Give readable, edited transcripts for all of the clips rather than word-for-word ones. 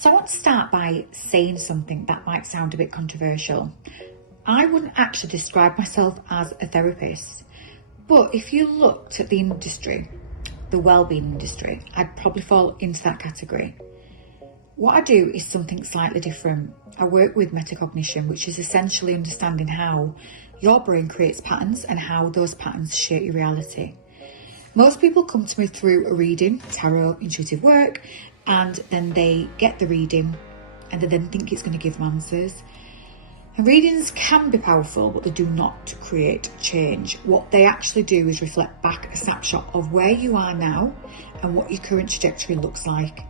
So I want to start by saying something that might sound a bit controversial. I wouldn't actually describe myself as a therapist, but if you looked at the industry, the wellbeing industry, I'd probably fall into that category. What I do is something slightly different. I work with metacognition, which is essentially understanding how your brain creates patterns and how those patterns shape your reality. Most people come to me through a reading, tarot, intuitive work, and then they get the reading and they then think it's going to give them answers. And readings can be powerful, but they do not create change. What they actually do is reflect back a snapshot of where you are now and what your current trajectory looks like.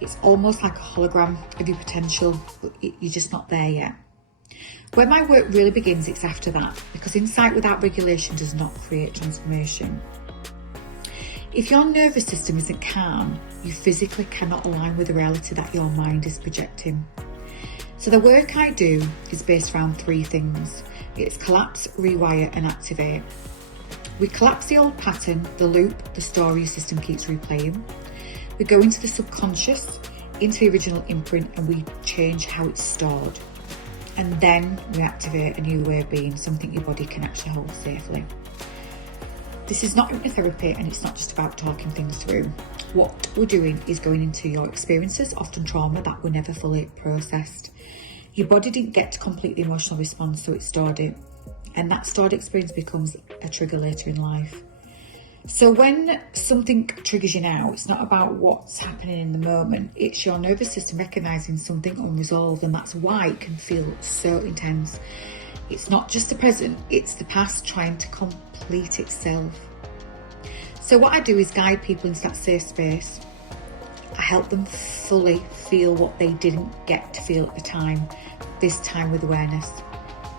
It's almost like a hologram of your potential, but you're just not there yet. Where my work really begins, it's after that, because insight without regulation does not create transformation. If your nervous system isn't calm, you physically cannot align with the reality that your mind is projecting. So the work I do is based around three things. It's collapse, rewire and activate. We collapse the old pattern, the loop, the story your system keeps replaying. We go into the subconscious, into the original imprint, and we change how it's stored. And then we activate a new way of being, something your body can actually hold safely. This is not hypnotherapy, and it's not just about talking things through. What we're doing is going into your experiences, often trauma that were never fully processed. Your body didn't get to complete the emotional response, so it stored it. And that stored experience becomes a trigger later in life. So when something triggers you now, it's not about what's happening in the moment. It's your nervous system recognising something unresolved, and that's why it can feel so intense. It's not just the present, it's the past trying to complete itself. So what I do is guide people into that safe space. I help them fully feel what they didn't get to feel at the time, this time with awareness.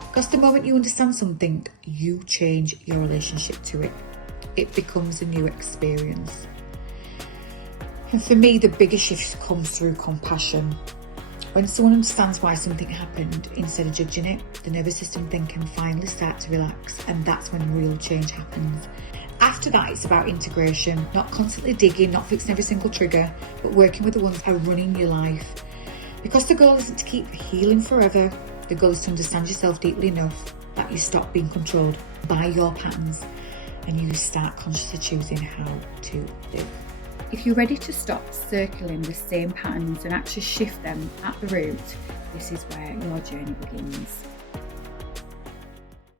Because the moment you understand something, you change your relationship to it. It becomes a new experience. And for me, the biggest shift comes through compassion. When someone understands why something happened, instead of judging it, the nervous system then can finally start to relax, and that's when real change happens. After that, it's about integration, not constantly digging, not fixing every single trigger, but working with the ones that are running your life. Because the goal isn't to keep healing forever, the goal is to understand yourself deeply enough that you stop being controlled by your patterns and you start consciously choosing how to live. If you're ready to stop circling the same patterns and actually shift them at the root, this is where your journey begins.